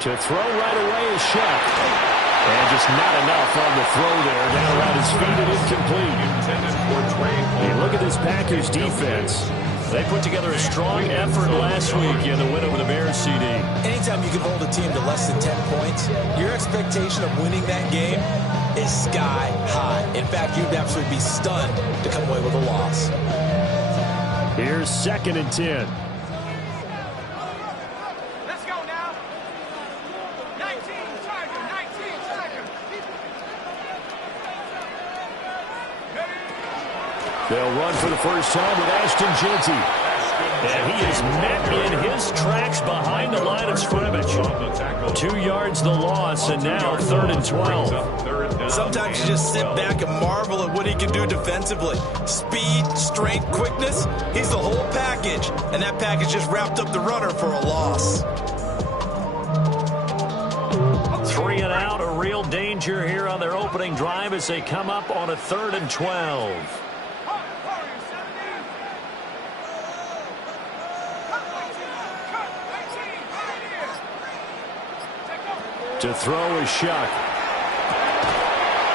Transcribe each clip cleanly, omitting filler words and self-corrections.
To throw right away is Shuck. And just not enough on the throw there. Down around his feet and incomplete. Hey, look at this Packers defense. They put together a strong effort last week in the win over the Bears, CD. Anytime you can hold a team to less than 10 points, your expectation of winning that game is sky high. In fact, you'd absolutely be stunned to come away with a loss. Here's 2nd and 10. Let's go now. 19, Tiger, 19, Tiger. They'll run for the first time with Ashton Jeanty. And he is met in his tracks behind the line of scrimmage. 2 yards the loss, and now 3rd and 12. Sometimes you just sit back and marvel at what he can do defensively. Speed, strength, quickness, he's the whole package. And that package just wrapped up the runner for a loss. 3 and out, a real danger here on their opening drive as they come up on a 3rd and 12. To throw is Shuck.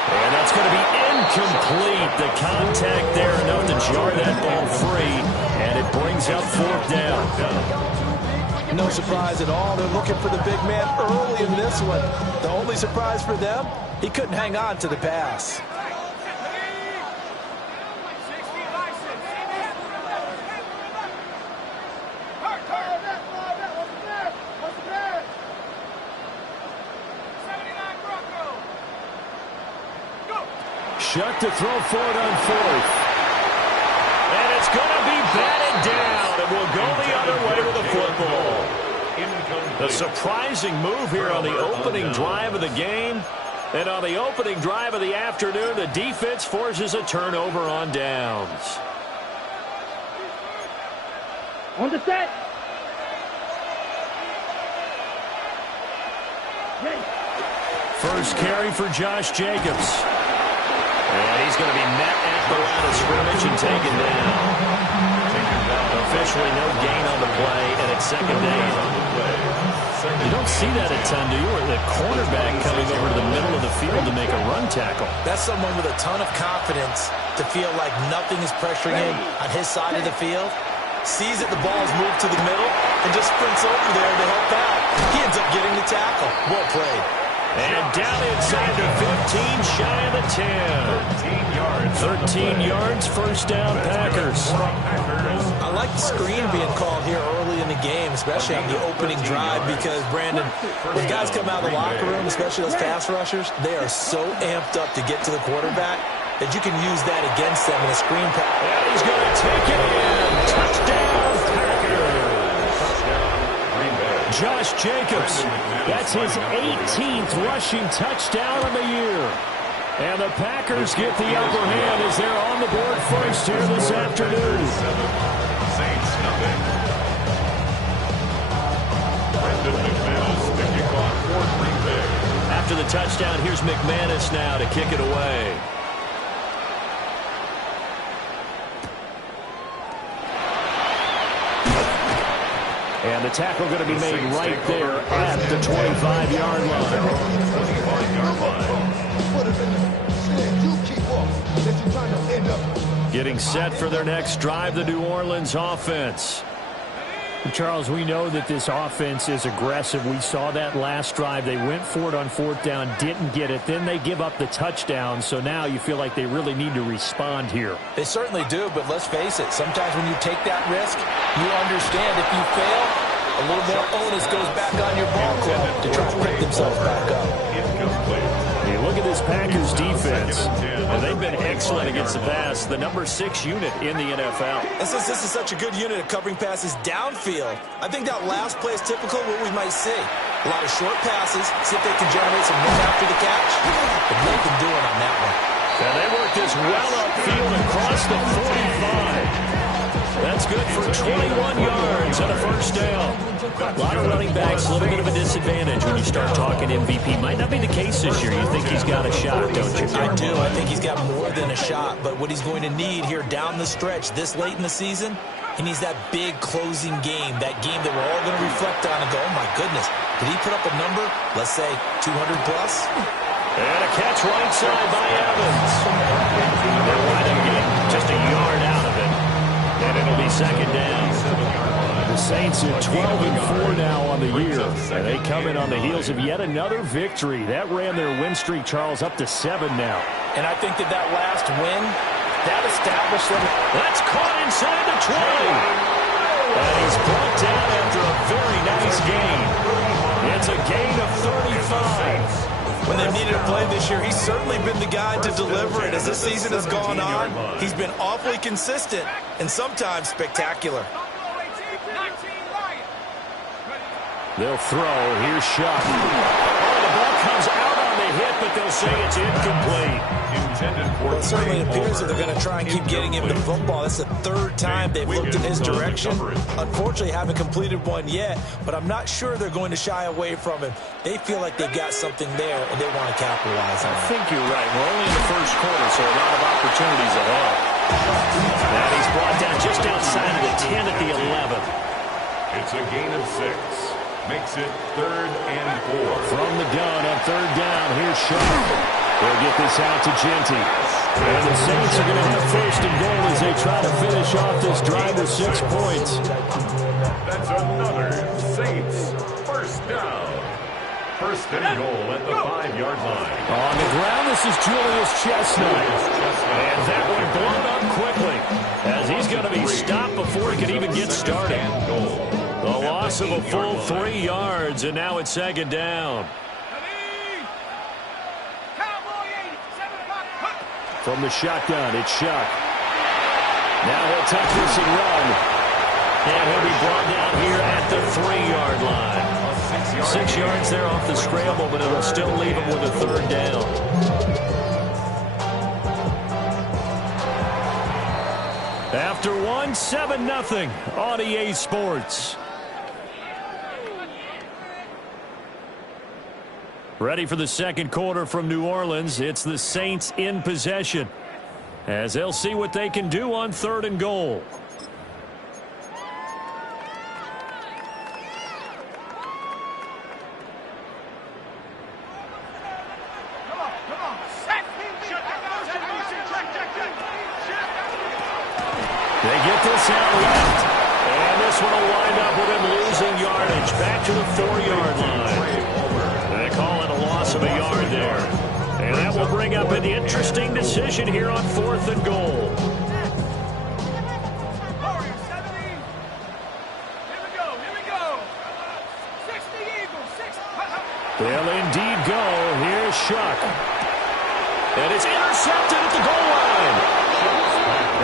And that's going to be incomplete. The contact there enough to jar that ball free. And it brings up 4th down. No surprise at all. They're looking for the big man early in this one. The only surprise for them, he couldn't hang on to the pass. Shuck to throw for it on 4th. And it's going to be batted down. And will go the other way with the football. A surprising move here on the opening drive of the game. And on the opening drive of the afternoon, the defense forces a turnover on downs. On the set. First carry for Josh Jacobs. And he's going to be met at the line of scrimmage and taken down. Officially no gain on the play, and it's 2nd down. You don't see that a ton, do you? Or the cornerback coming over to the middle of the field to make a run tackle. That's someone with a ton of confidence to feel like nothing is pressuring him on his side of the field. Sees that the ball is moved to the middle and just sprints over there to help out. He ends up getting the tackle. Well played. And down inside to 15, shy of the 10. 13 yards, first down, Packers. I like the screen being called here early in the game, especially on the opening drive, because, Brandon, when guys come out of the locker room, especially those pass rushers, they are so amped up to get to the quarterback that you can use that against them in a screen pass. And he's going to take it in. Touchdown, Packers. Josh Jacobs, that's his 18th rushing touchdown of the year. And the Packers get the upper hand as they're on the board first here this afternoon. After the touchdown, here's McManus now to kick it away. And the tackle going to be made right there at the 25-yard line. Getting set for their next drive, the New Orleans offense. Charles, we know that this offense is aggressive. We saw that last drive. They went for it on 4th down, didn't get it. Then they give up the touchdown. So now you feel like they really need to respond here. They certainly do, but let's face it. Sometimes when you take that risk, you understand if you fail, a little more onus goes back on your ball club to try to pick themselves back up. You look at this Packers defense, and they've been excellent against the pass, the number 6 unit in the NFL. And since this is such a good unit of covering passes downfield, I think that last play is typical of what we might see. A lot of short passes, see if they can generate some run after the catch. But nothing doing on that one. And they work this well upfield across the 45. That's good for 21 yards and a first down. A lot of running backs, a little bit of a disadvantage when you start talking MVP. Might not be the case this year. You think he's got a shot, don't you? I do. I think he's got more than a shot. But what he's going to need here down the stretch this late in the season, he needs that big closing game, that game that we're all going to reflect on and go, oh, my goodness, Did he put up a number, let's say 200 plus? And a catch right side by Evans. They're right again, just a yard out of it. And it'll be second down. The Saints are 12-4 now on the year. And they come in on the heels of yet another victory. That ran their win streak, Charles, up to 7 now. And I think that last win, that established them. That's caught inside the 20. And he's brought down after a very nice gain. It's a gain of 35. When they needed a play this year, he's certainly been the guy to deliver it. As this season has gone on, he's been awfully consistent and sometimes spectacular. They'll throw. Here's Shuck. Oh, the ball comes out on the hit, but they'll say it's incomplete. Well, it certainly appears that they're going to try and keep getting him the football. That's the third time they've looked in his direction. Unfortunately, haven't completed one yet, but I'm not sure they're going to shy away from him. They feel like they've got something there, and they want to capitalize on it. I think you're right. We're only in the first quarter, so a lot of opportunities ahead. And he's brought down just outside of the 10 at the 11. It's a gain of 6. Makes it 3rd and 4. From the gun on 3rd down, here's Shuck. They'll get this out to Genty. And the Saints are going to have 1st and goal as they try to finish off this drive with 6 points. That's another Saints 1st down. 1st and goal at the 5-yard line. On the ground, this is Julius Chestnut. And that one blown up quickly as he's going to be stopped before he can even get started. The loss of a full 3 yards, and now it's 2nd down. From the shotgun, it's Shuck. Now he'll tuck this and run. And he'll be brought down here at the 3-yard line. 6 yards there off the scramble, but it'll still leave him with a 3rd down. After one, 7-0 on EA Sports. Ready for the second quarter from New Orleans. It's the Saints in possession as they'll see what they can do on 3rd and goal. They get this out left, and this one will wind up with him losing yardage back to the 4-yard line. They call it a loss of a yard there. And that will bring up an interesting decision here on 4th and goal. They'll indeed go. Here's Shuck. And it's intercepted at the goal line.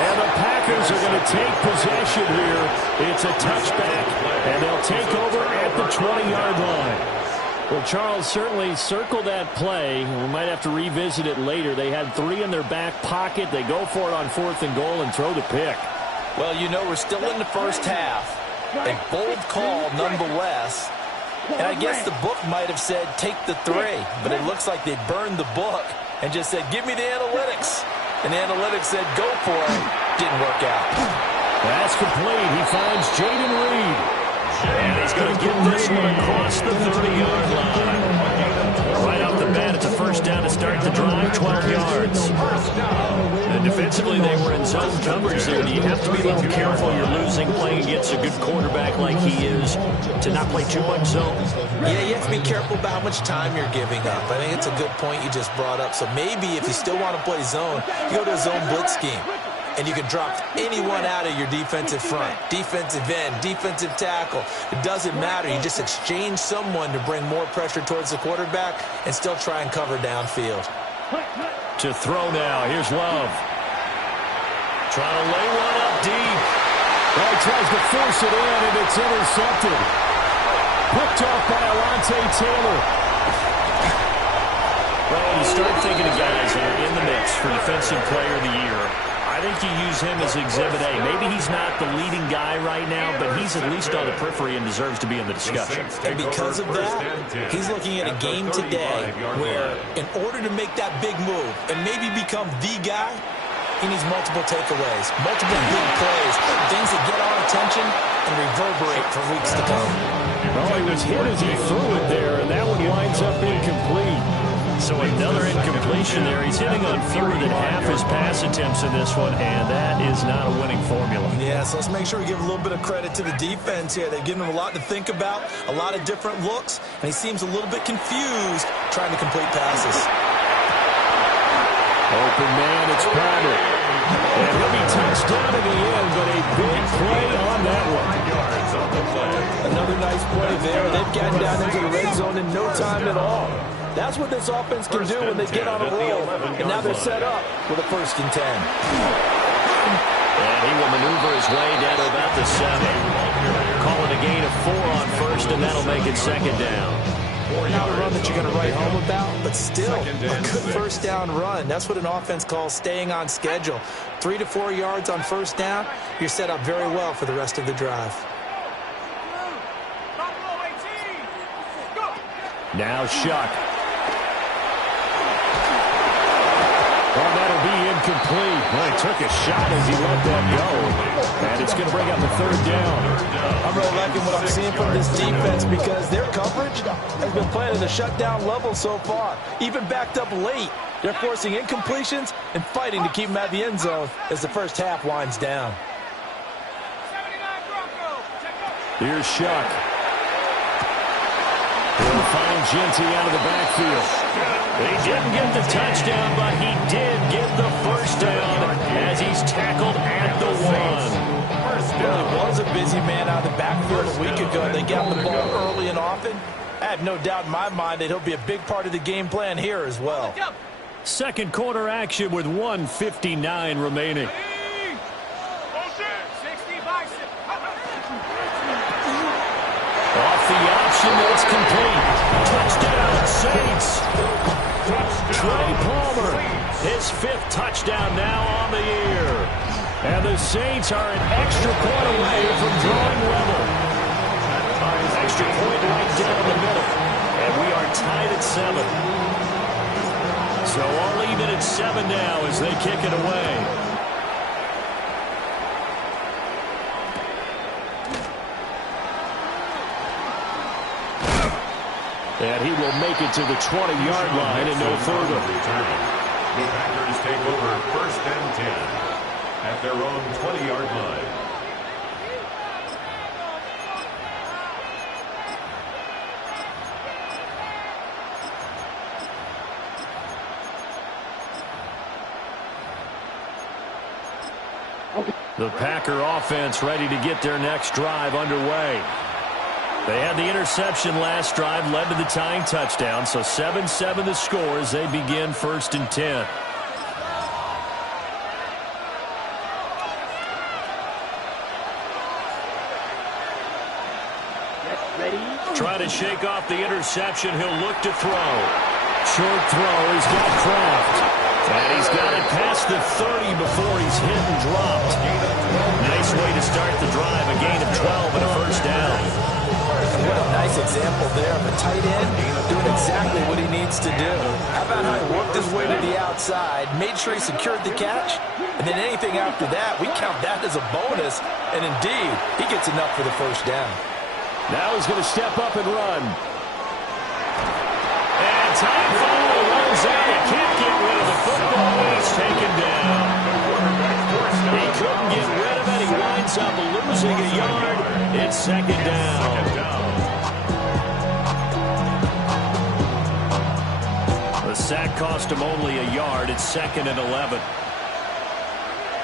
And the Packers are going to take possession here. It's a touchback, and they'll take over at the 20-yard line. Well, Charles, certainly circle that play. We might have to revisit it later. They had 3 in their back pocket. They go for it on 4th and goal and throw the pick. Well, you know, we're still in the first half. A bold call nonetheless. And I guess the book might have said take the 3, but it looks like they burned the book and just said give me the analytics. And the analytics said go for it. Didn't work out. That's complete. He finds Jaden Reed. And he's going to get this one across the 30-yard line. Right off the bat, it's a 1st down to start the drive, 12 yards. And defensively, they were in zone coverage there. You have to be a little careful. You're losing playing against a good quarterback like he is to not play too much zone. Yeah, you have to be careful about how much time you're giving up. I think it's a good point you just brought up. So maybe if you still want to play zone, you go to a zone blitz scheme. And you can drop anyone out of your defensive front, defensive end, defensive tackle. It doesn't matter. You just exchange someone to bring more pressure towards the quarterback and still try and cover downfield. To throw now. Here's Love. Trying to lay one up deep. Well, he tries to force it in, and it's intercepted. Picked off by Alontae Taylor. Well, when you start thinking of guys that are in the mix for Defensive Player of the Year, I think you use him as Exhibit A. Maybe he's not the leading guy right now, but he's at least on the periphery and deserves to be in the discussion. And because of that, he's looking at a game today where in order to make that big move and maybe become the guy, he needs multiple takeaways, multiple big plays, things that get our attention and reverberate for weeks to come. Oh, he was hit as he threw it there, and that one winds up incomplete. So another incompletion there. He's hitting on third at half his pass attempts in this one, and that is not a winning formula. Yeah, so let's make sure we give a little bit of credit to the defense here. They've given him a lot to think about, a lot of different looks, and he seems a little bit confused trying to complete passes. Open man, it's Palmer. And he'll be touched down in the end, but a big play on that one. Another nice play there. They've gotten down into the red zone in no time at all. That's what this offense can do when they get on a roll. And now they're set up with a 1st and 10. And he will maneuver his way down to about the 7. Call it a gain of 4 on 1st, and that'll make it 2nd down. Not a run that you're going to write home about, but still a good 1st down run. That's what an offense calls staying on schedule. 3 to 4 yards on 1st down, you're set up very well for the rest of the drive. Now Shuck. Well, that'll be incomplete. Well, he took a shot as he let that go. And it's going to bring up the 3rd down. I'm really liking what I'm seeing from this defense because their coverage has been playing at a shutdown level so far. Even backed up late, they're forcing incompletions and fighting to keep them at the end zone as the first half winds down. Here's Shuck. He'll find Genty out of the backfield. He didn't get the touchdown, but he did get the 1st down as he's tackled at the 1. Well, he was a busy man out of the backfield a week ago. They got the ball early and often. I have no doubt in my mind that he'll be a big part of the game plan here as well. 2nd quarter action with 1:59 remaining. Off the option, it's complete. Touchdown, Saints. Trey Palmer, his 5th touchdown now on the year. And the Saints are an extra point away from drawing level. Extra point right down the middle. And we are tied at 7. So all even at 7 now as they kick it away. And he will make it to the 20-yard line and no further. The Packers take over 1st and 10 at their own 20-yard line. The Packer offense ready to get their next drive underway. They had the interception last drive, led to the tying touchdown, so 7-7 the score as they begin 1st and 10. Trying to shake off the interception, he'll look to throw. Short throw, he's got Kraft. And he's got it past the 30 before he's hit and dropped. Nice way to start the drive, a gain of 12 and a 1st down. What a nice example there of a tight end doing exactly what he needs to do. How about how he worked his way to the outside, made sure he secured the catch, and then anything after that, we count that as a bonus. And indeed, he gets enough for the 1st down. Now he's going to step up and run. And time finally runs out. He can't get rid of the football. He's taken down. He couldn't get rid of it. He winds up losing a yard. It's 2nd down. The sack cost him only a yard. It's 2nd and 11.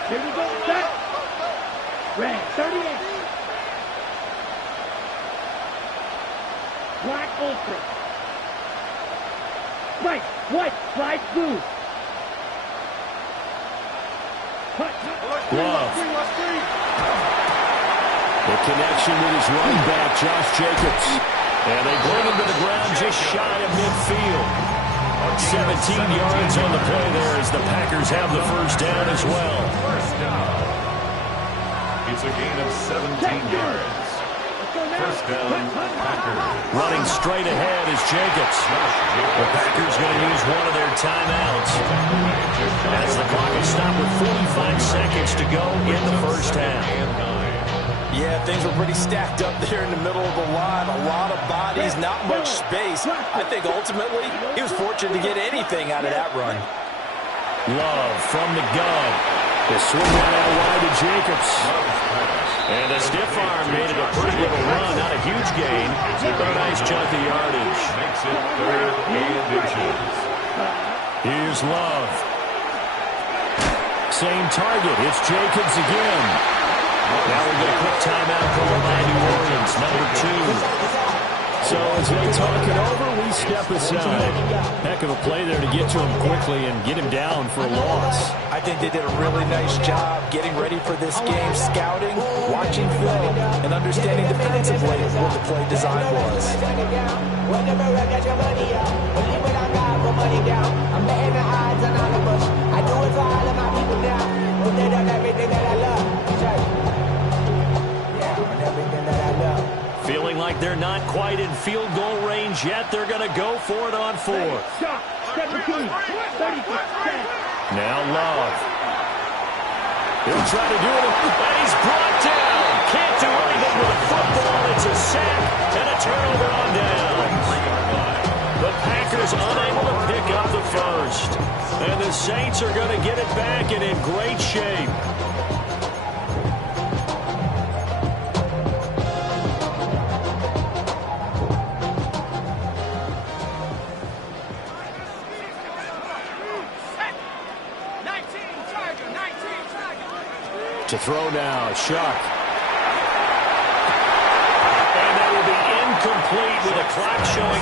Here we go, set. Red, 38. Black ultra. Right, white, slide blue. Love. The connection with his running back, Josh Jacobs. And they bring him to the ground just shy of midfield. 17 yards on the play there as the Packers have the 1st down as well. It's a gain of 17 yards. 1st down, Packers. Running straight ahead is Jacobs. The Packers going to use one of their timeouts as the clock is stopped with 45 seconds to go in the 1st half. Yeah, things were pretty stacked up there in the middle of the line. A lot of bodies, not much space. I think ultimately he was fortunate to get anything out of that run. Love from the gun. They swing that out wide to Jacobs. And a stiff arm made it a pretty little run. Not a huge gain, but a nice chunk of yardage. Makes it 3rd and inches. Here's Love. Same target. It's Jacobs again. Now we're going to quick timeout called by New Orleans, number 2. So as they talk it over, we step aside. Heck of a play there to get to him quickly and get him down for a loss. I think they did a really nice job getting ready for this game, scouting, watching film, and understanding defensively what the play design was. Feeling like they're not quite in field goal range yet. They're going to go for it on 4. Shot. 17. 36. Now Love. He'll try to do it, and he's brought down. Can't do anything with a football. It's a sack and a turnover on down. The Packers unable to pick up the first. And the Saints are going to get it back and in great shape. To throw now, Shuck. And that will be incomplete with a clock showing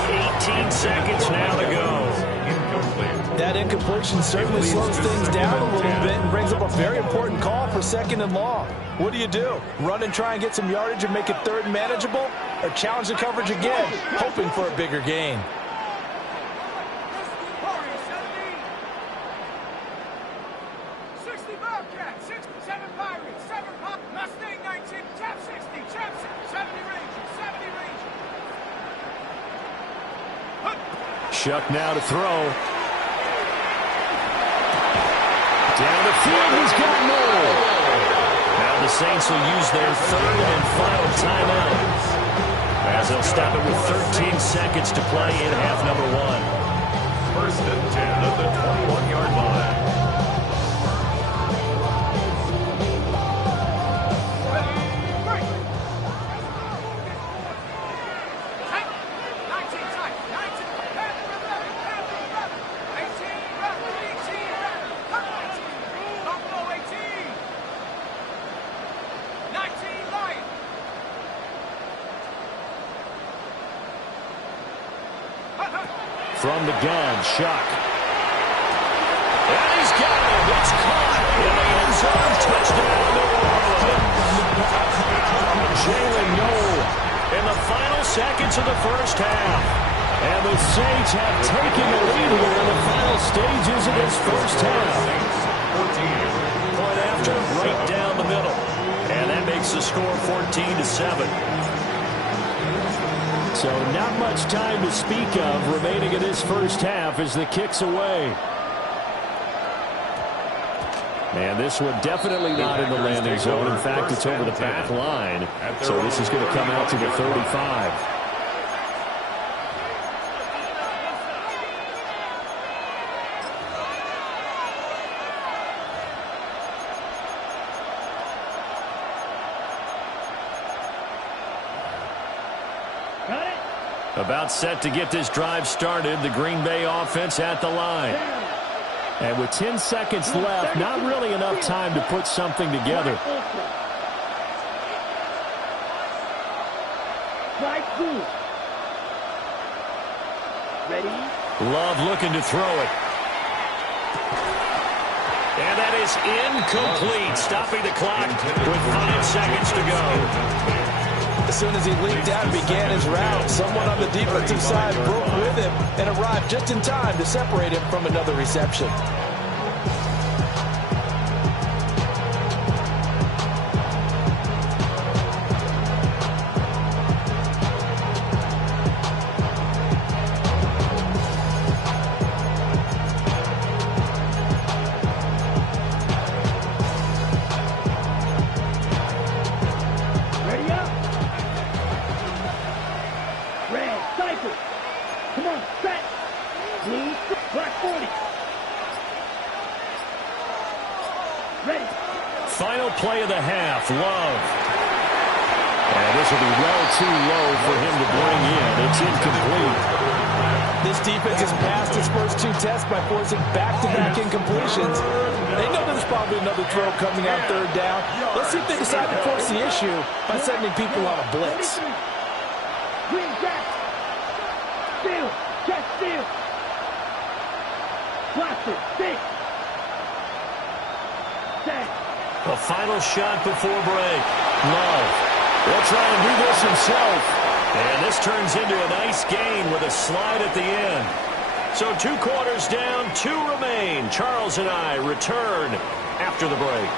18 seconds now to go. Incomplete. That incompletion certainly slows things down a little bit and brings up a very important call for 2nd and long. What do? Run and try and get some yardage and make it 3rd manageable? Or challenge the coverage again, hoping for a bigger gain? Shuck now to throw. Down the field, he's got more. Now the Saints will use their 3rd and final timeout, as they'll stop it with 13 seconds to play in half number 1. 1st and 10 at the 21-yard line. From the gun, Shuck. And he's got it. It's caught in the end zone. Touchdown, New Orleans. Jalen Noel in the final seconds of the first half. And the Saints have taken the lead here in the final stages of this first half. Point after, right down the middle. And that makes the score 14-7. So not much time to speak of remaining in this first half as the kick's away. Man, this one definitely not in the landing zone. In fact, it's over the back line. So this is going to come out to the 35. About set to get this drive started. The Green Bay offense at the line. And with 10 seconds left, not really enough time to put something together. Ready? Love looking to throw it. And that is incomplete, stopping the clock with 5 seconds to go. As soon as he leaped out and began his route, someone on the defensive side broke with him and arrived just in time to separate him from another reception. final play of the half. Love. And this will be well too low for him to bring in. It's incomplete. This defense has passed its first 2 tests by forcing back-to-back incompletions. They know there's probably another throw coming on 3rd down. Let's see if they decide to force the issue by sending people on a blitz. Green jack. Steal. Just steal. Watch it. Stick. Set. The final shot before break. Love will try and do this himself. And this turns into a nice gain with a slide at the end. So 2 quarters down, 2 remain. Charles and I return after the break.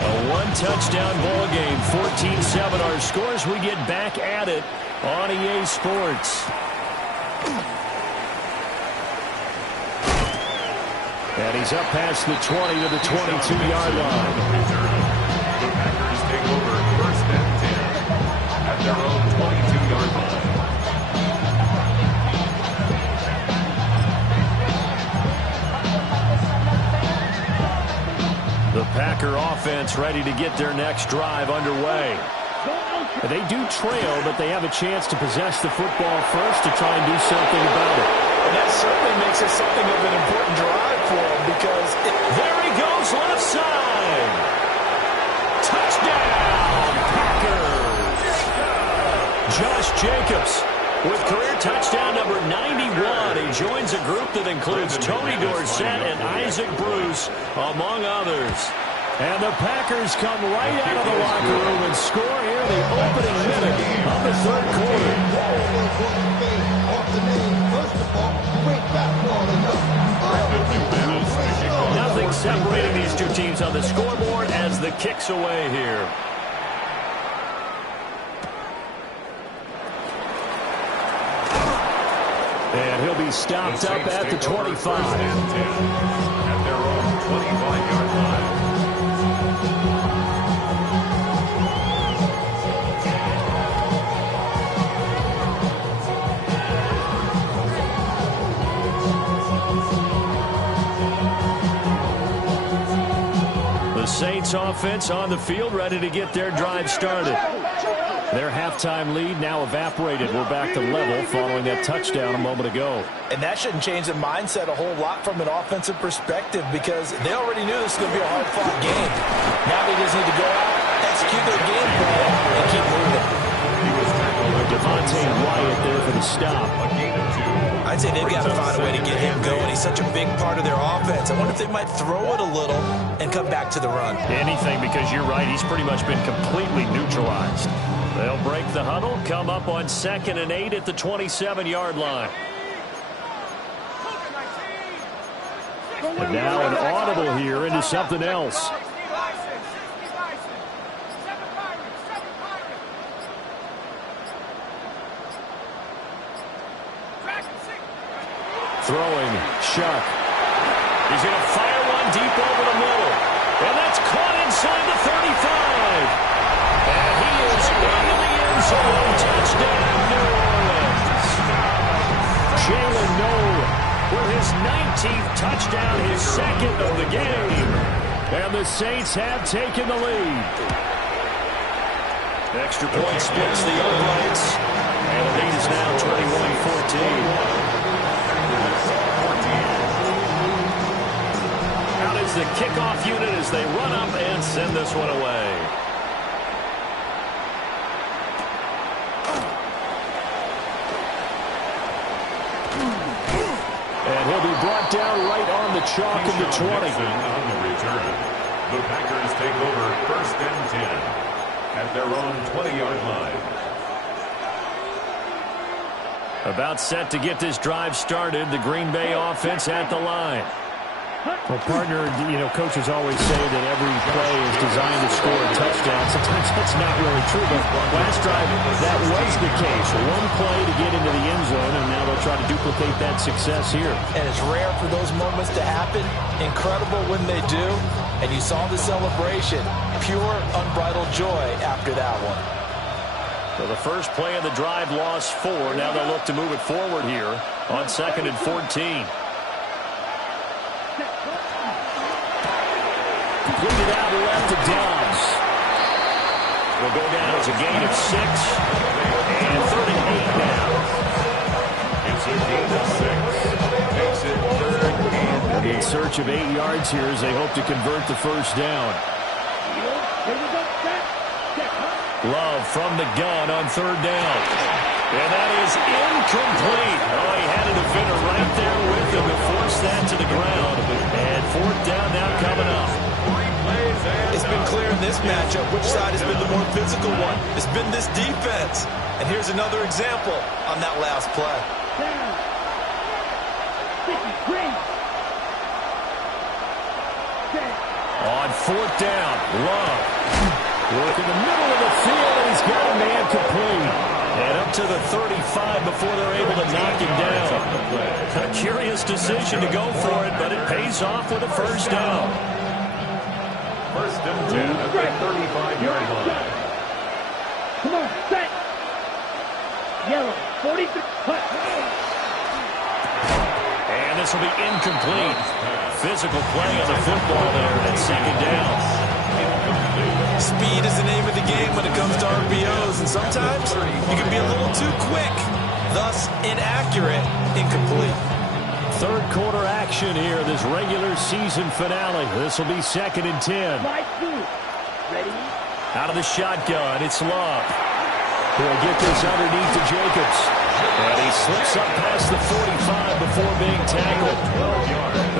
A 1-touchdown ball game, 14-7 our scores. We get back at it on EA Sports. And he's up past the 20 to the 22-yard line. The Packers take over 1st and 10 at their own 22-yard line. The Packer offense ready to get their next drive underway. They do trail, but they have a chance to possess the football first to try and do something about it. And that certainly makes it something of an important drive for them because there he goes left side. Touchdown, Packers. Josh Jacobs with career touchdown number 91. He joins a group that includes Tony Dorsett and Isaac Bruce, among others. And the Packers come right out of the locker room and score here in the opening minute of the 3rd quarter. Nothing separating these 2 teams on the scoreboard as the kick's away here. And he'll be stopped up at the 25. At their own 25-yard line. Saints offense on the field, ready to get their drive started. Their halftime lead now evaporated. We're back to level following that touchdown a moment ago. And that shouldn't change the mindset a whole lot from an offensive perspective because they already knew this was going to be a hard-fought game. Now they just need to go out, execute their game plan, and keep moving. Devontae Wyatt there for the stop. I'd say they've got to find a way to get him going. He's such a big part of their offense. I wonder if they might throw it a little and come back to the run. Anything, because you're right. He's pretty much been completely neutralized. They'll break the huddle, come up on 2nd and 8 at the 27-yard line. And now an audible here into something else. Throwing, Shuck. He's going to fire one deep over the middle. And that's caught inside the 35. And he is into the end zone. Touchdown, New Orleans. Jalen Nolan for his 19th touchdown, his 2nd of the game. And the Saints have taken the lead. Extra point splits the uprights. And the lead is now 21-14. Out is the kickoff unit as they run up and send this one away. And he'll be brought down right on the chalk in the 20. On the return, the Packers take over 1st and 10 at their own 20-yard line. About set to get this drive started. The Green Bay offense at the line. Well, partner, you know, coaches always say that every play is designed to score a touchdown. Sometimes that's not really true, but last drive, that was the case. One play to get into the end zone, and now they'll try to duplicate that success here. And it's rare for those moments to happen. Incredible when they do. And you saw the celebration. Pure, unbridled joy after that one. So the first play of the drive lost 4. Now they'll look to move it forward here on 2nd and 14. Completed out left to Dobbs. Will go down as a gain of 6. And 3rd and 8 now. It's a gain of 6. Makes it 3rd and 8. In search of 8 yards here as they hope to convert the first down. Love from the gun on 3rd down. And that is incomplete. Oh, he had a defender right there with him to force that to the ground. And 4th down now coming up. It's been clear in this matchup which side has been the more physical one. It's been this defense. And here's another example on that last play. On 4th down, Love. Work in the middle of the field, and he's got a man complete. And up to the 35 before they're able to knock him down. A curious decision to go for it, but it pays off with a first down. 1st and 10 at the 35-yard line. Come on, set. Yellow, 43. And this will be incomplete. Physical play on the football there at 2nd down. Speed is the name of the game when it comes to RPOs, and sometimes you can be a little too quick, thus inaccurate, incomplete. 3rd quarter action here, this regular season finale. This will be 2nd and 10. Ready? Out of the shotgun, it's Love. He'll get this underneath to Jacobs. And he slips up past the 45 before being tackled.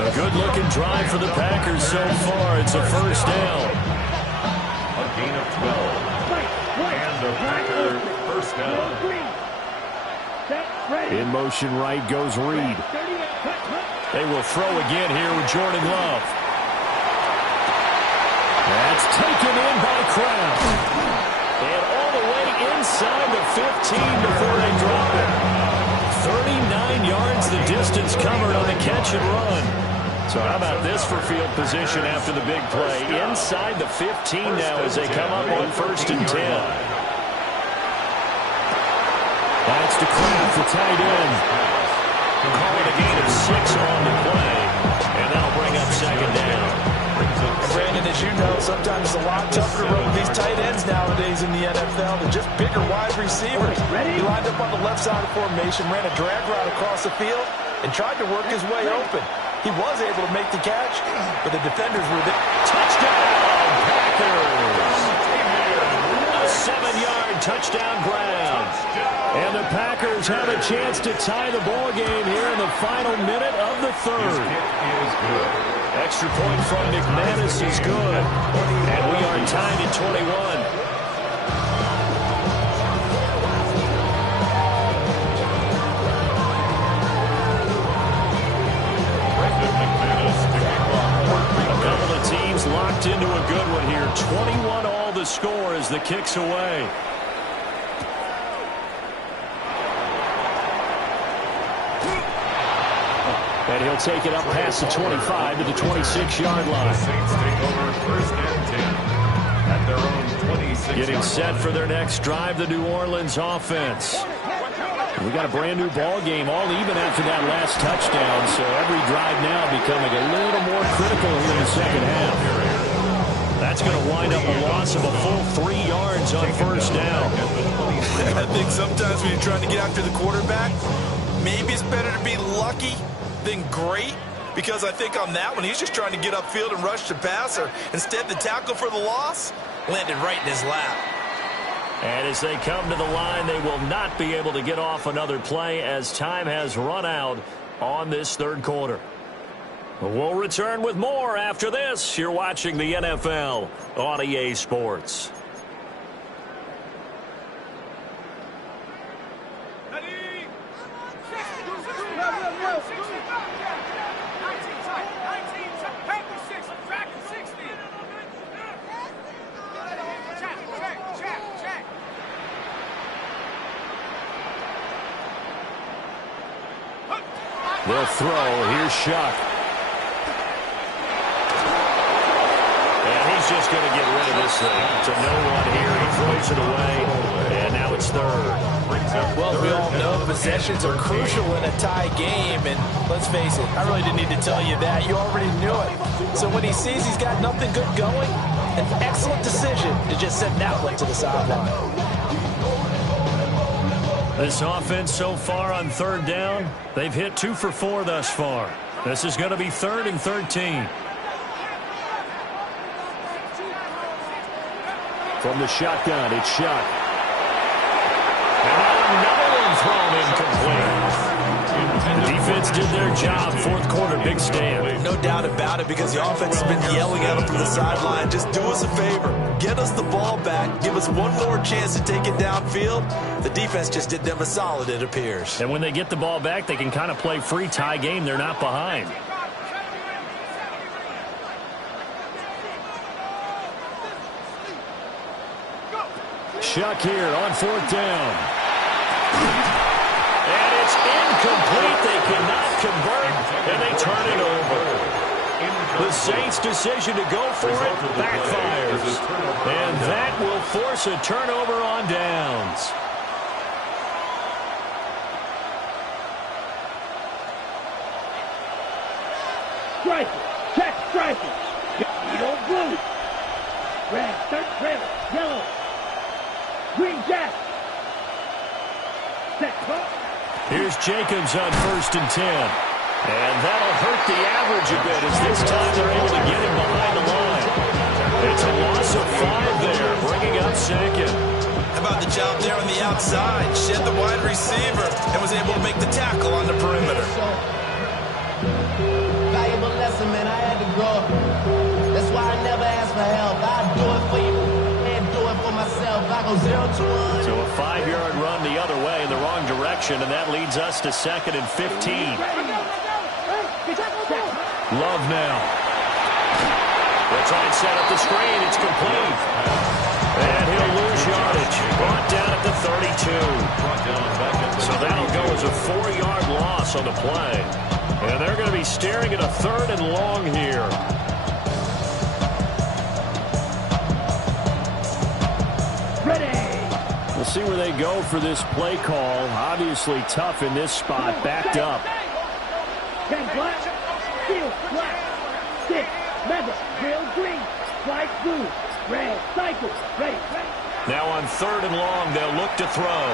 A good-looking drive for the Packers so far. It's a first down. A gain of 12. And the Packers first down. In motion right goes Reed. They will throw again here with Jordan Love. That's taken in by Kraft. And all the way inside the 15 before they drop it. 39 yards the distance covered on the catch and run. So how about this for field position after the big play? Inside the 15 now as they come up on 1st and 10. That's to Kraft, the tight end. Call it a gain of 6 on the play. And that'll bring up 2nd down. And Brandon, as you know, sometimes it's a lot tougher to run with these tight ends nowadays in the NFL than just bigger wide receivers. He lined up on the left side of formation, ran a drag route across the field, and tried to work his way open. He was able to make the catch, but the defenders were there. Touchdown, Packers! A 7-yard touchdown grab. And the Packers have a chance to tie the ball game here in the final minute of the 3rd. Extra point from McManus is good. And we are tied at 21. A couple of teams locked into a good one here. 21 all the score as the kick's away. And he'll take it up past the 25 to the 26-yard line. Saints take over 1st and 10 at their own 26. Getting set for their next drive, the New Orleans offense. We got a brand new ball game, all even after that last touchdown. So every drive now becoming a little more critical here in the second half. That's going to wind up a loss of a full 3 yards on 1st down. I think sometimes when you're trying to get after the quarterback, maybe it's better to be lucky than great, because I think on that one, he's just trying to get upfield and rush the passer. Instead, the tackle for the loss landed right in his lap. And as they come to the line, they will not be able to get off another play as time has run out on this 3rd quarter. We'll return with more after this. You're watching the NFL on EA Sports. They'll throw. Here's Shuck. And he's just going to get rid of this thing. To no one here. He throws it away. And now it's third. Well, as we all know, possessions are crucial in a tie game, and let's face it, I really didn't need to tell you that. You already knew it. So when he sees he's got nothing good going, an excellent decision to just send that one to the sideline. This offense so far on third down, they've hit 2 for 4 thus far. This is going to be 3rd and 13. From the shotgun, it's Shuck. And now another one thrown incomplete. The defense did their job. 4th quarter, big stand. No doubt about it, because the offense has been yelling at him from the sideline. Just do us a favor. Get us the ball back. Give us one more chance to take it downfield. The defense just did them a solid, it appears. And when they get the ball back, they can kind of play free tie game. They're not behind. Shuck here on 4th down. And it's incomplete. They cannot convert, and they turn it over. The Saints' decision to go for it backfires. And that will force a turnover on downs. Striker, check striker. Yellow, blue. Red, start trailer. Yellow. Green jack. Set, clock. Here's Jacobs on 1st and 10. And that'll hurt the average a bit, as this time they're able to get him behind the line. It's a loss of 5 there, bringing up 2nd. How about the job there on the outside? Shed the wide receiver and was able to make the tackle on the perimeter. Valuable lesson, man. I had to grow up. That's why I never ask for help. I do it for you and do it for myself. I go 0 to 1. So a 5-yard run the other way in the wrong direction, and that leads us to 2nd and 15. Love now. They'll try and set up the screen. It's complete. And he'll lose yardage. Brought down at the 32. So that'll go as a 4-yard loss on the play. And they're going to be staring at a 3rd and long here. Ready. We'll see where they go for this play call. Obviously tough in this spot, backed up. 10 black. Steel black. 6 leather. Real green. White blue. Red. Cycle. Ready. Now on 3rd and long, they'll look to throw.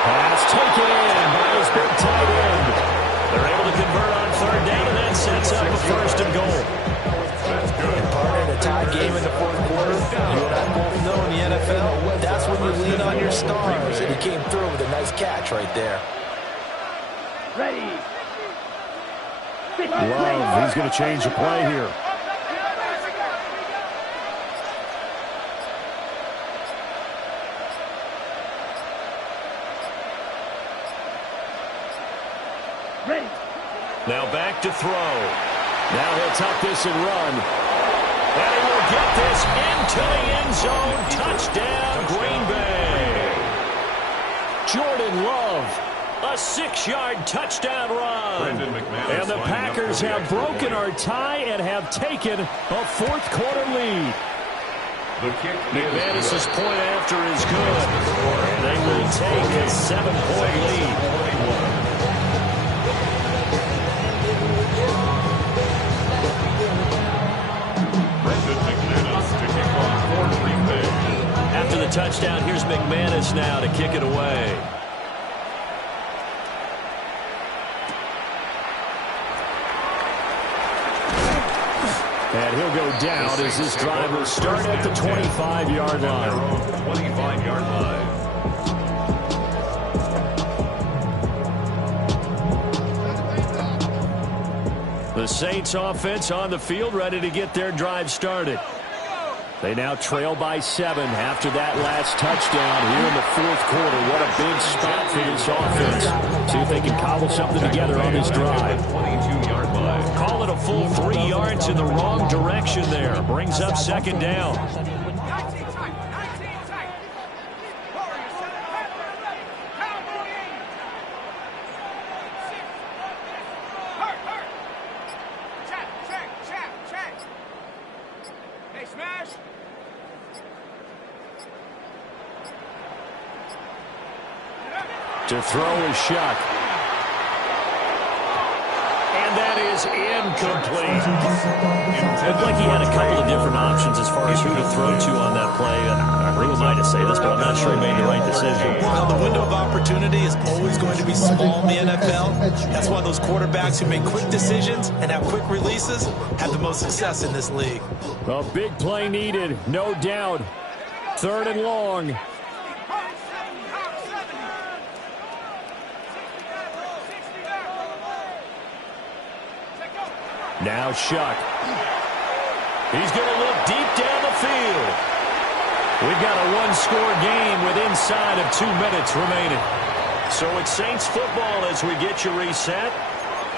Pass taken in by his big tight end. They're able to convert on 3rd down, and that sets up a 1st and goal. That's good. Part in a tie game in the 4th quarter. You and I both know in the NFL, that's when you lean on your stars. And he came through with a nice catch right there. Ready. Love, he's going to change the play here. Ready. Now back to throw. Now he'll tuck this and run. And he will get this into the end zone. Touchdown, Green Bay. Jordan Love, a 6-yard touchdown run. And the Packers have broken our tie and have taken a 4th quarter lead. McManus's point after is good. And they will take a 7-point lead. After the touchdown, here's McManus now to kick it away. And he'll go down as this drive will start at the 25-yard line. 25-yard line. The Saints offense on the field, ready to get their drive started. They now trail by 7 after that last touchdown here in the 4th quarter. What a big spot for this offense. See if they can cobble something together on this drive. 22-yard line. Call it a full 3 yards in the wrong direction there. Brings up 2nd down. 19 tight. 19 tight. Warriors to the left. Cowboy in. Hurt. Check. Hey, smash. To throw is Shuck. And that is incomplete. Looked like he had a couple of different options as far as who to throw to on that play. Who am I to say this, but I'm not sure he made the right decision. Well, the window of opportunity is always going to be small in the NFL. That's why those quarterbacks who make quick decisions and have quick releases have the most success in this league. A big play needed, no doubt. 3rd and long. Now Shuck. He's going to look deep down the field. We've got a one-score game with inside of 2 minutes remaining. So it's Saints football as we get you reset.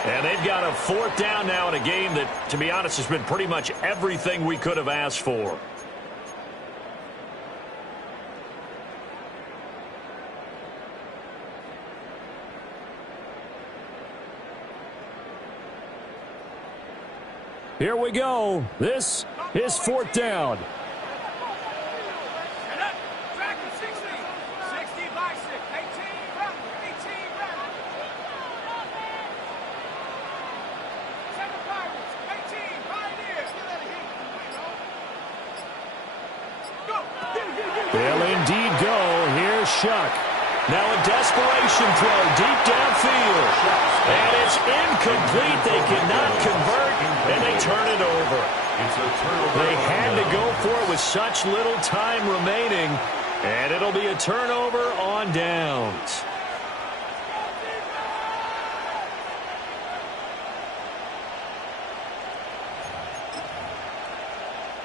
And they've got a 4th down now in a game that, to be honest, has been pretty much everything we could have asked for. Here we go. This is 4th down. They'll indeed go. Here's Shuck. Now a desperation throw deep downfield. And it's incomplete. They cannot convert, and they turn it over. They had to go for it with such little time remaining, and it'll be a turnover on downs.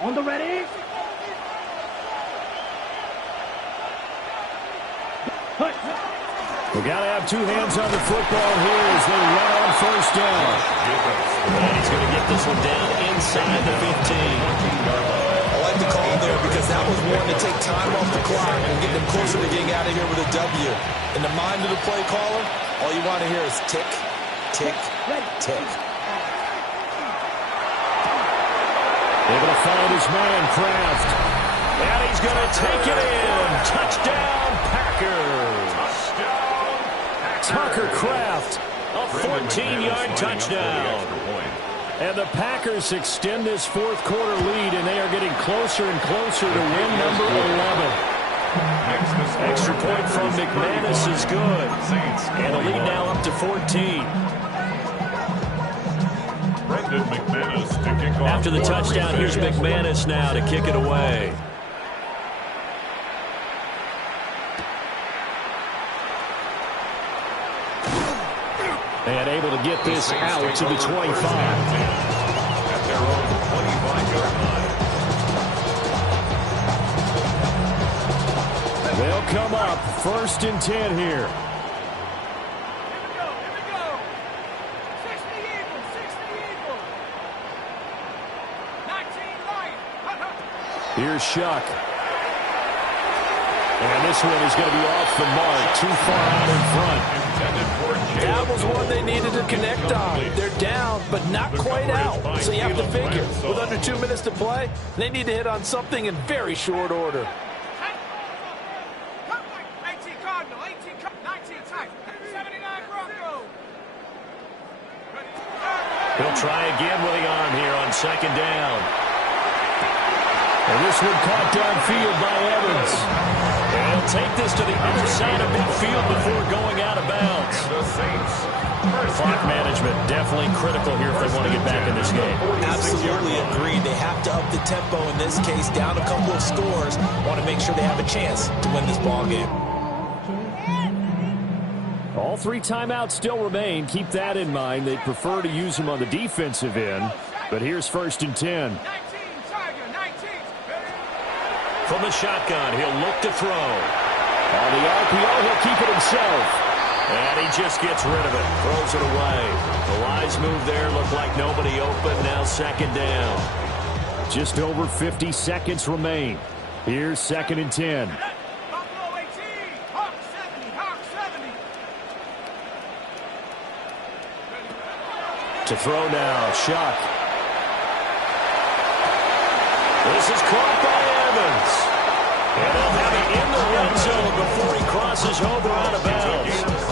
On the ready. We got to have 2 hands on the football here as they run on 1st down. And he's going to get this one down inside the 15. I like the call there because that was one to take time off the clock and get them closer to getting out of here with a W. In the mind of the play caller, all you want to hear is tick, tick, tick. Able to find his man, Kraft. And he's going to take it in. Touchdown, Packers. Tucker Kraft, a 14-yard touchdown. And the Packers extend this 4th quarter lead, and they are getting closer and closer to win number 11. Extra point from McManus is good. And the lead now up to 14. After the touchdown, here's McManus now to kick it away. And able to get this out to the 25. At their own 25-yard line. They'll come up 1st and 10 here. Here we go. 60 Eagles. 19 Lions. Here's Shuck. And this one is going to be off the mark, too far out in front. That was one they needed to connect on. They're down, but not quite out. So you have to figure, with under 2 minutes to play, they need to hit on something in very short order. 18 Cardinal, 19 Titans, 79 Broncos. He'll try again with the arm here on 2nd down. And this one caught downfield by Evans. They'll take this to the other side of midfield before going out of bounds. Clock management definitely critical here if they want to get back in this game. Absolutely agreed. They have to up the tempo in this case, down a couple of scores. Want to make sure they have a chance to win this ball game. All 3 timeouts still remain. Keep that in mind. They prefer to use them on the defensive end. But here's 1st and 10. 19 Tiger, 19. From the shotgun, he'll look to throw. On the RPO, he'll keep it himself. And he just gets rid of it, throws it away. The wise move there, looked like nobody open, now 2nd down. Just over 50 seconds remain. Here's 2nd and 10. Buffalo 18, Hawk 70, Hawk 70. To throw now, Shuck. This is caught by Evans. And they'll have it in the red zone before he crosses over out of bounds.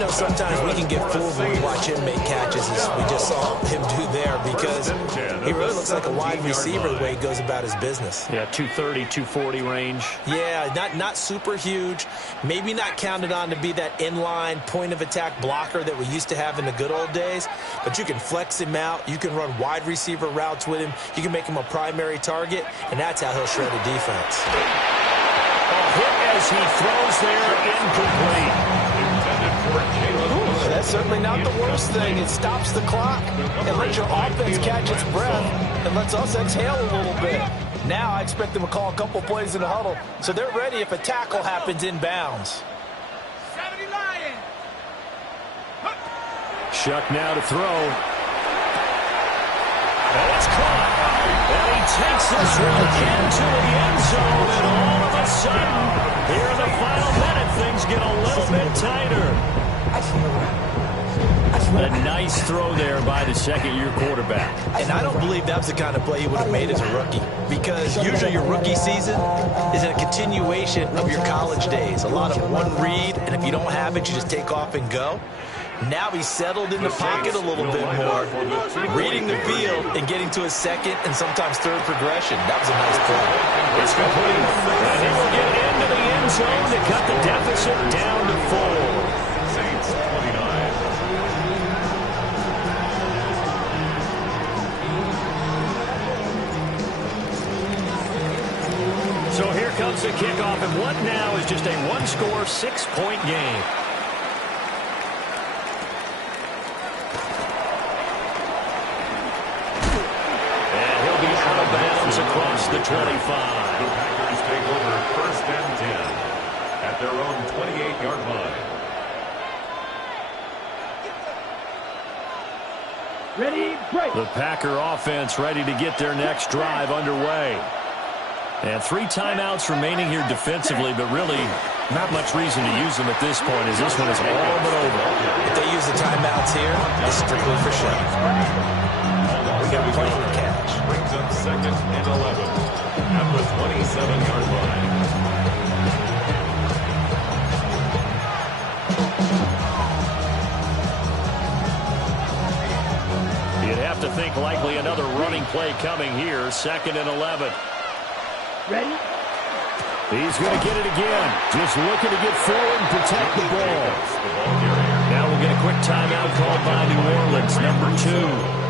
know sometimes we can get fooled when we watch him make catches, as we just saw him do there, because he really looks like a wide receiver the way he goes about his business. Yeah, 230, 240 range. Yeah, not super huge. Maybe not counted on to be that inline point-of-attack blocker that we used to have in the good old days, but you can flex him out. You can run wide receiver routes with him. You can make him a primary target, and that's how he'll shred a defense. A hit as he throws there, incomplete. That's certainly not the worst thing. It stops the clock and lets your offense catch its breath and lets us exhale a little bit. Now I expect them to call a couple plays in the huddle, so they're ready if a tackle happens inbounds. 70 Lions. Shuck now to throw. And it's caught. And he takes this one into the end zone, and all of a sudden, here in the final minute, things get a little bit tighter. A nice throw there by the second-year quarterback. And I don't believe that's the kind of play he would have made as a rookie, because usually your rookie season is a continuation of your college days. A lot of one read, and if you don't have it, you just take off and go. Now he's settled in the pocket a little bit more, reading the field and getting to his second and sometimes third progression. That was a nice play. It's complete. And he will get into the end zone to cut the deficit down to 4. Saints 29. So here comes the kickoff, and what now is just a one-score, 6-point game. And he'll be out of bounds across the 25. The Packers take over 1st and 10 at their own 28-yard line. Ready, break. The Packer offense ready to get their next drive underway. And 3 timeouts remaining here defensively, but really not much reason to use them at this point, as this one is all but over. If they use the timeouts here, it's strictly for show. We got plenty to catch. Brings up 2nd and 11 at the 27-yard line. You'd have to think likely another running play coming here, 2nd and 11. Ready? He's going to get it again. Just looking to get forward and protect the ball. Now we'll get a quick timeout called by New Orleans, number 2.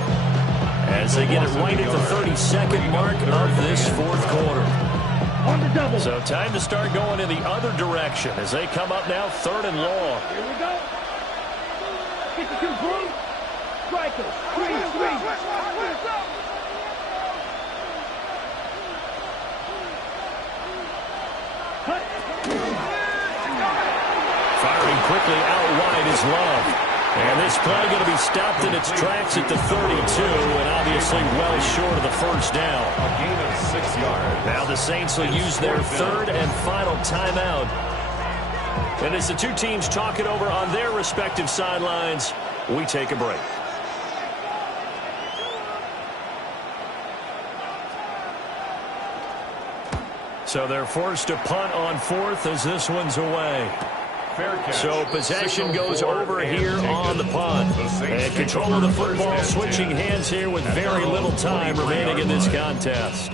As they get it right at the 32nd mark of this 4th quarter. On the double. So time to start going in the other direction as they come up now 3rd and long. Here we go. 52 blue. Strikers. 3-3. Firing quickly out wide is Love. And this play going to be stopped in its tracks at the 32, and obviously well short of the first down. A gain of 6 yards. Now the Saints will use their 3rd and final timeout. And as the two teams talk it over on their respective sidelines, we take a break. So they're forced to punt on 4th as this one's away. So possession goes over here on the punt. And control of the football switching hands here with very little time remaining in this contest.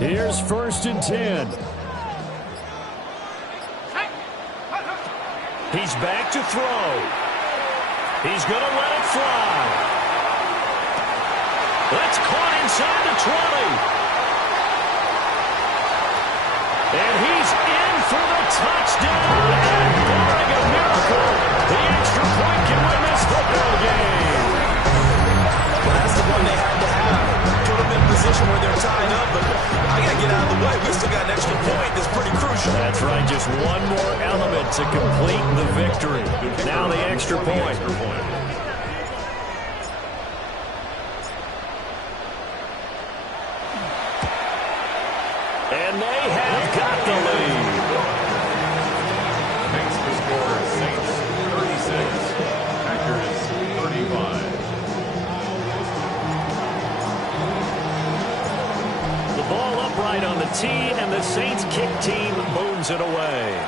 Here's 1st and 10. He's back to throw. He's going to let it fly. That's caught inside the 20. And he's in for the touchdown. And barring a miracle, the extra point can win this football game. Well, that's the one they had to have. Put them in a position where they're tied up, but I got to get out of the way. We still got an extra point that's pretty crucial. That's right, just one more element to complete the victory. Now the extra point. tee, and the Saints kick team moves it away.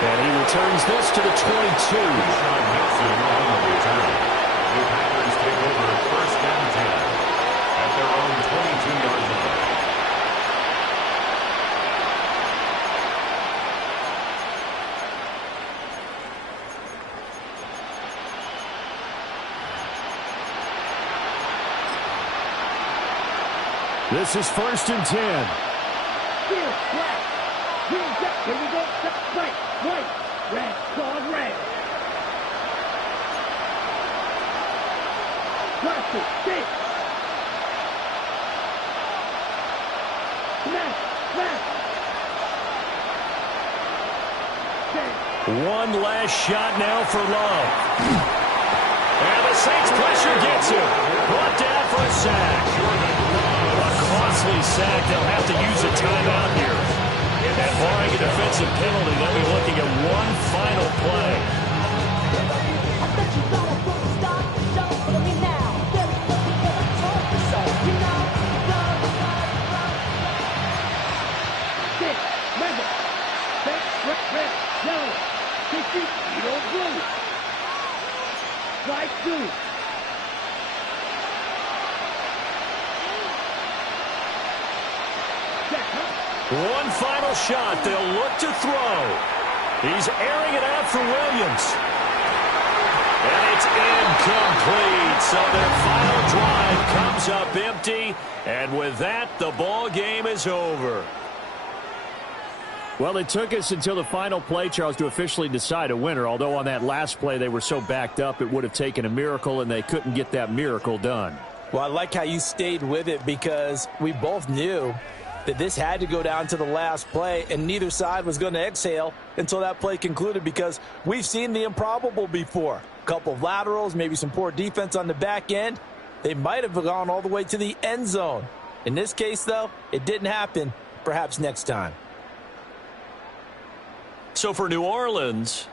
And he returns this to the 22. Sean Mixon on the return. The Packers take over first and 10 at their own 22-yard line. This is first and 10. Field, flat. Green, set. Here we go. Right, white, red, called red. Russell, six. Smash, smash. One last shot now for Love. And the Saints pressure gets him. Brought down for a sack. A costly sack. They'll have to use a timeout here. And barring a defensive penalty, they'll be looking at one final play. Six, remember. Red, yellow. 60, yellow, blue. Slide through. One final shot. They'll look to throw. He's airing it out for Williams. And it's incomplete. So their final drive comes up empty. And with that, the ball game is over. Well, it took us until the final play, Charles, to officially decide a winner. Although on that last play they were so backed up, it would have taken a miracle, and they couldn't get that miracle done. Well, I like how you stayed with it because we both knew that this had to go down to the last play, and neither side was going to exhale until that play concluded because we've seen the improbable before. A couple of laterals, maybe some poor defense on the back end. They might have gone all the way to the end zone. In this case, though, it didn't happen. Perhaps next time. So for New Orleans,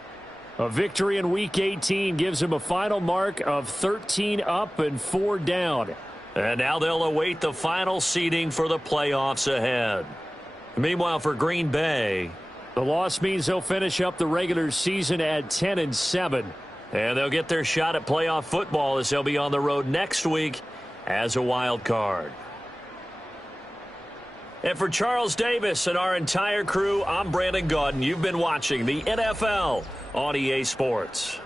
a victory in Week 18 gives them a final mark of 13 up and 4 down. and now they'll await the final seeding for the playoffs ahead. Meanwhile, for Green Bay, the loss means they'll finish up the regular season at 10-7. And they'll get their shot at playoff football as they'll be on the road next week as a wild card. And for Charles Davis and our entire crew, I'm Brandon Gaudin. You've been watching the NFL on EA Sports.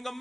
bring them out.